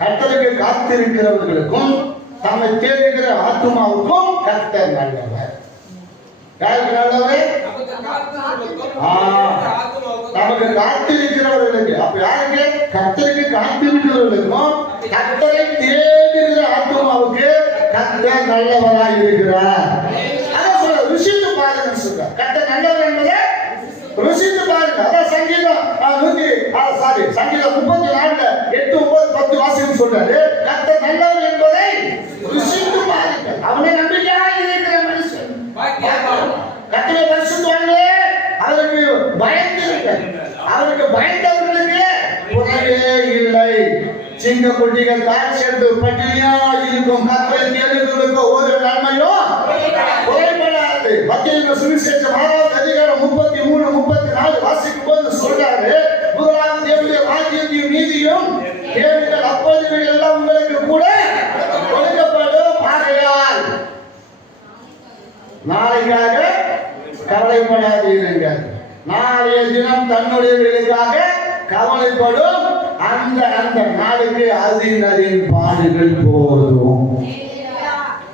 கர்த்தருக்கு காத்திருக்கிறவர்களுக்கும் தம்மை தேடுகிற ஆத்துமாவுக்கும் கர்த்தர் நல்லவர். யாருக்கு நல்லவர்? நமக்கு காத்திருக்கிறவர்களுக்கு. அப்ப யாருக்கு? கர்த்தருக்கு காத்திருக்கிறவர்களுக்கும் கர்த்தரை தேடுகிற ஆத்துமாவுக்கு கர்த்தர் நல்லவராய் இருக்கிறார். அதான் சொல்ற, ருசித்து பாருங்க சொல்ற. கர்த்தர் நல்லவர் என்பதை ருசித்து பாருங்க. அதான் சங்கீதம் சங்கீதம் 34 8 9 10 வாசிக்கும் சொல்றாரு. கர்த்தர் நல்லவர் என்பதை ருசித்து பாருங்க. அவனை நம்பிக்கையாக இருக்கிற மனுஷன் கர்த்தரை பரிசுத்தவான்களே அவருக்கு பயந்திருங்கள். அவருக்கு பயந்தவர்களுக்கு குறைவே இல்லை. சிங்க குட்டிகள் தாய் சேர்ந்து பட்டினியா இருக்கும் கர்த்தரை தேடுகிறவர்களுக்கு ஒரு நன்மையும் குறைபடாது. மத்திய சுவிசேஷம் 6வது அதிகாரம் 33 34 வாசிக்கும் போது சொல்றாரு, முதலாவது தேவனுடைய ராஜ்யத்தையும் நீதியும் தேடுங்கள், அப்பொழுது எல்லாம் உங்களுக்கு கூட கொடுக்கப்படும். ஆகையால் நாளைக்காக கவலைப்படாதீர்கள். நாளைய தினம் தன்னுடையவர்களுக்காக கவலைப்படும். அந்த அந்த நாளுக்கு அதின் பாடுகள் போதும்.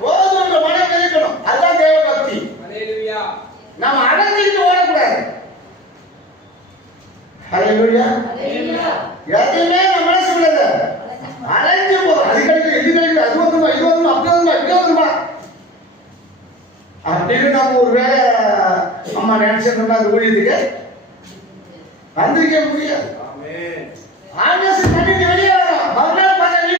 போதும் மனம் இருக்கணும். அதுதான் தேவ பக்தி. நம்ம அடங்கிட்டு ஓடக்கூடாது. ஹல்லேலூயா. எதுவுமே நம்ம மனசுல இல்ல. அலைஞ்சு போறோம். இதுகளுக்கு அது வந்துமா இது வந்துமா அப்படி வந்துமா இப்படி வந்துமா அப்படின்னு நம்ம ஒரு வேலை அம்மா நினைச்சிருந்தோம்னா அந்த ஊழியத்துக்கு வந்திருக்க முடியாது. ஆவேசம் பண்ணிட்டு வெளியே